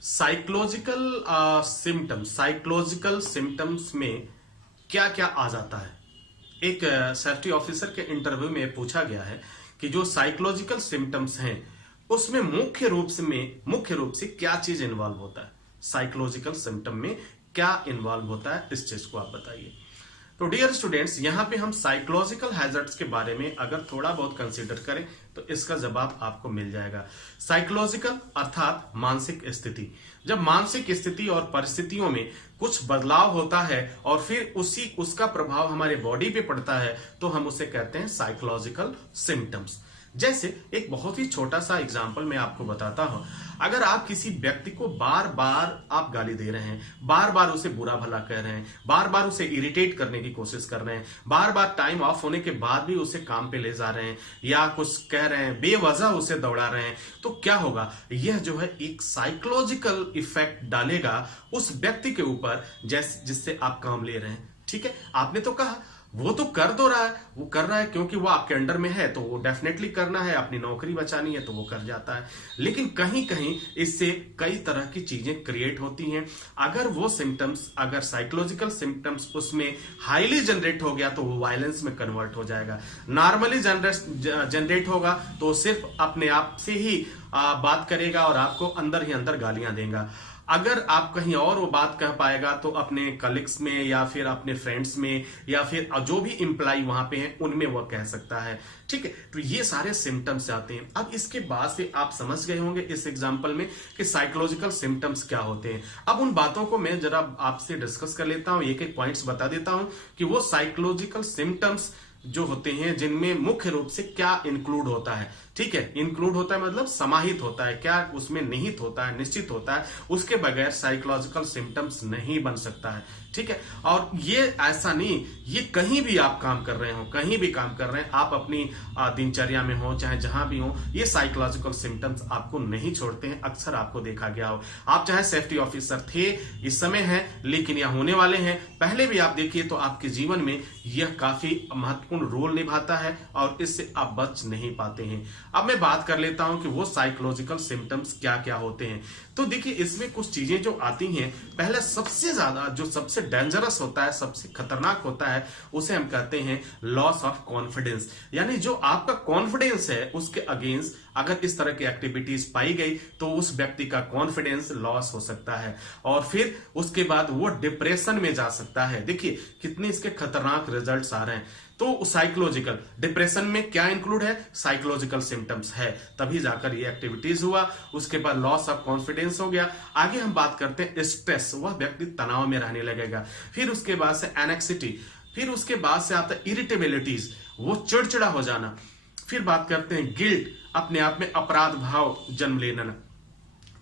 Psychological symptoms में क्या क्या आ जाता है। एक सेफ्टी ऑफिसर के इंटरव्यू में पूछा गया है कि जो साइकोलॉजिकल सिम्टम्स हैं उसमें मुख्य रूप से क्या चीज इन्वॉल्व होता है। साइकोलॉजिकल सिम्टम में क्या इन्वॉल्व होता है, इस चीज को आप बताइए। तो डियर स्टूडेंट्स, यहां पे हम साइकोलॉजिकल हैजर्ड्स के बारे में अगर थोड़ा बहुत कंसीडर करें तो इसका जवाब आपको मिल जाएगा। साइकोलॉजिकल अर्थात मानसिक स्थिति। जब मानसिक स्थिति और परिस्थितियों में कुछ बदलाव होता है और फिर उसका प्रभाव हमारे बॉडी पे पड़ता है तो हम उसे कहते हैं साइकोलॉजिकल सिम्टम्स। जैसे एक बहुत ही छोटा सा एग्जाम्पल मैं आपको बताता हूं। अगर आप किसी व्यक्ति को बार बार आप गाली दे रहे हैं, बार बार उसे बुरा भला कह रहे हैं, बार बार उसे इरिटेट करने की कोशिश कर रहे हैं, बार बार टाइम ऑफ होने के बाद भी उसे काम पे ले जा रहे हैं या कुछ कह रहे हैं, बेवजह उसे दौड़ा रहे हैं, तो क्या होगा? यह जो है एक साइकोलॉजिकल इफेक्ट डालेगा उस व्यक्ति के ऊपर जिससे आप काम ले रहे हैं। ठीक है, आपने तो कहा वो तो कर दो रहा है, वो कर रहा है क्योंकि वो आपके अंडर में है तो वो डेफिनेटली करना है, अपनी नौकरी बचानी है तो वो कर जाता है। लेकिन कहीं कहीं इससे कई तरह की चीजें क्रिएट होती हैं। अगर साइकोलॉजिकल सिम्टम्स उसमें हाईली जनरेट हो गया तो वो वायलेंस में कन्वर्ट हो जाएगा। नॉर्मली जनरेट होगा तो सिर्फ अपने आप से ही बात करेगा और आपको अंदर ही अंदर गालियां देगा। अगर आप कहीं और वो बात कह पाएगा तो अपने कलीग्स में या फिर अपने फ्रेंड्स में या फिर जो भी एम्प्लॉय वहां पे हैं उनमें वो कह सकता है। ठीक है, तो ये सारे सिम्टम्स आते हैं। अब इसके बाद से आप समझ गए होंगे इस एग्जांपल में कि साइकोलॉजिकल सिम्टम्स क्या होते हैं। अब उन बातों को मैं जरा आपसे डिस्कस कर लेता हूं, एक एक पॉइंट्स बता देता हूं कि वो साइकोलॉजिकल सिम्टम्स जो होते हैं जिनमें मुख्य रूप से क्या इंक्लूड होता है। ठीक है, इंक्लूड होता है मतलब समाहित होता है, क्या उसमें निहित होता है, निश्चित होता है, उसके बगैर साइकोलॉजिकल सिम्टम्स नहीं बन सकता है। ठीक है, और ये ऐसा नहीं, ये कहीं भी आप काम कर रहे हो, कहीं भी काम कर रहे हैं आप, अपनी दिनचर्या में हो चाहे जहां भी हो, ये साइकोलॉजिकल सिम्टम्स आपको नहीं छोड़ते हैं। अक्सर आपको देखा गया हो, आप चाहे सेफ्टी ऑफिसर थे, इस समय हैं, लेकिन यह होने वाले हैं, पहले भी आप देखिए तो आपके जीवन में यह काफी महत्वपूर्ण रोल निभाता है और इससे आप बच नहीं पाते हैं। अब मैं बात कर लेता हूं कि वो साइकोलॉजिकल सिम्टम्स क्या क्या होते हैं। तो देखिए इसमें कुछ चीजें जो आती हैं, पहले सबसे ज्यादा जो सबसे डेंजरस होता है, सबसे खतरनाक होता है, उसे हम कहते हैं लॉस ऑफ कॉन्फिडेंस। यानी जो आपका कॉन्फिडेंस है उसके अगेंस्ट अगर इस तरह की एक्टिविटीज पाई गई तो उस व्यक्ति का कॉन्फिडेंस लॉस हो सकता है और फिर उसके बाद वो डिप्रेशन में जा सकता है। देखिए कितने इसके खतरनाक रिजल्ट्स आ रहे हैं। तो साइकोलॉजिकल डिप्रेशन में क्या इंक्लूड है? साइकोलॉजिकल सिम्टम्स है, तभी जाकर ये एक्टिविटीज हुआ, उसके बाद लॉस ऑफ कॉन्फिडेंस हो गया। आगे हम बात करते हैं स्ट्रेस, वह व्यक्ति तनाव में रहने लगेगा। फिर उसके बाद से एनेक्सिटी, फिर उसके बाद से आता है इरिटेबिलिटीज, वो चिड़चिड़ा हो जाना। फिर बात करते हैं गिल्ट, अपने आप में अपराध भाव जन्म लेना।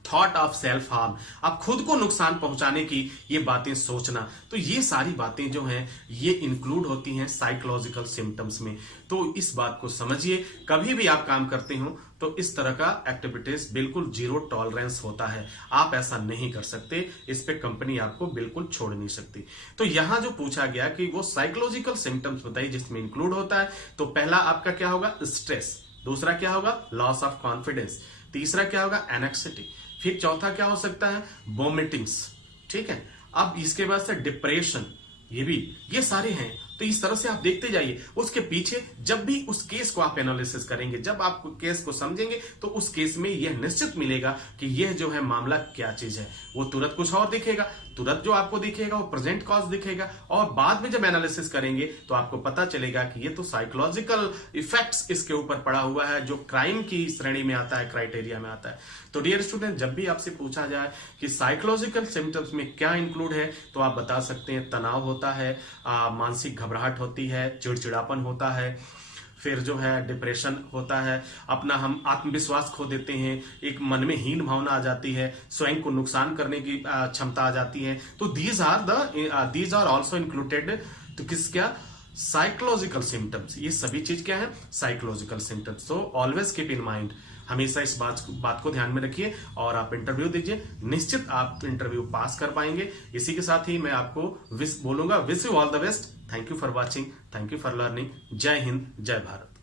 थॉट ऑफ सेल्फ हार्म, आप खुद को नुकसान पहुंचाने की ये बातें सोचना। तो ये सारी बातें जो हैं ये इंक्लूड होती हैं साइकोलॉजिकल सिम्टम्स में। तो इस बात को समझिए, कभी भी आप काम करते हो तो इस तरह का एक्टिविटीज बिल्कुल जीरो टॉलरेंस होता है, आप ऐसा नहीं कर सकते, इस पे कंपनी आपको बिल्कुल छोड़ नहीं सकती। तो यहां जो पूछा गया कि वो साइकोलॉजिकल सिम्टम्स बताइए जिसमें इंक्लूड होता है, तो पहला आपका क्या होगा? स्ट्रेस। दूसरा क्या होगा? Loss of confidence. तीसरा क्या होगा? एनेक्सिटी। फिर चौथा क्या हो सकता है? वोमिटिंग्स। ठीक है, अब इसके बाद से डिप्रेशन, ये सारे हैं। तो इस तरह से आप देखते जाइए, उसके पीछे जब भी उस केस को आप एनालिसिस करेंगे, जब आप केस को समझेंगे तो उस केस में यह निश्चित मिलेगा कि यह जो है मामला क्या चीज है। वो तुरंत कुछ और दिखेगा, तुरंत जो आपको दिखेगा वो प्रेजेंट कॉज दिखेगा, और बाद में जब एनालिसिस करेंगे तो आपको पता चलेगा कि ये तो साइकोलॉजिकल इफेक्ट्स इसके ऊपर पड़ा हुआ है, जो क्राइम की श्रेणी में आता है, क्राइटेरिया में आता है। तो डियर स्टूडेंट, जब भी आपसे पूछा जाए कि साइकोलॉजिकल सिम्टम्स में क्या इंक्लूड है तो आप बता सकते हैं तनाव होता है, मानसिक घबराहट होती है, चिड़चिड़ापन होता है, फिर जो है डिप्रेशन होता है, अपना हम आत्मविश्वास खो देते हैं, एक मन में हीन भावना आ जाती है, स्वयं को नुकसान करने की क्षमता आ जाती है। तो दीज आर ऑल्सो इंक्लूडेड। तो क्या? Psychological symptoms. ये सभी चीज क्या है? Psychological symptoms. So always keep in mind, हमेशा इस बात को ध्यान में रखिए और आप इंटरव्यू दीजिए, निश्चित आप इंटरव्यू पास कर पाएंगे। इसी के साथ ही मैं आपको wish you all the best. Thank you for watching, thank you for learning. जय हिंद, जय भारत।